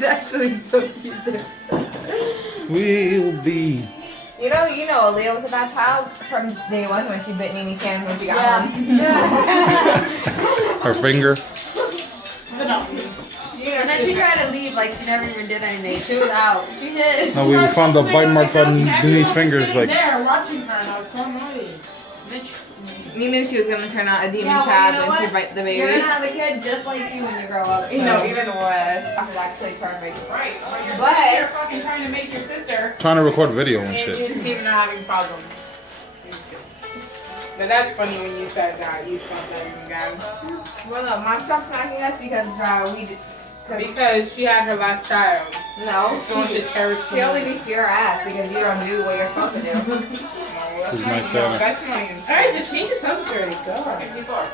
She's actually so cute. We'll be. You know, Aaliyah was a bad child from day one when she bit Nini's hand when she got home. Her finger. But no. And then she tried to leave like she never even did anything. She was out. She did. No, we found the bite marks on Denise's fingers. Like there watching her, and I was so annoyed. Bitch. You knew she was gonna turn out a demon Yeah, well, child you know when she what? bite the baby. You're gonna have a kid just like you when you grow up. So. You know, even worse. That's actually perfect. Right. You're But fucking trying to make your sister. Trying to record video and And shit. you and Steven are having problems. But that's funny when you said that. You felt that you guys. well, no, mom stopped smacking us because we did. Because she had her last child. No, She wants to cherish she only beats your ass because you don't do what you're supposed to do. This is my No, channel. that's not even. Alright, just change your subject already. Go.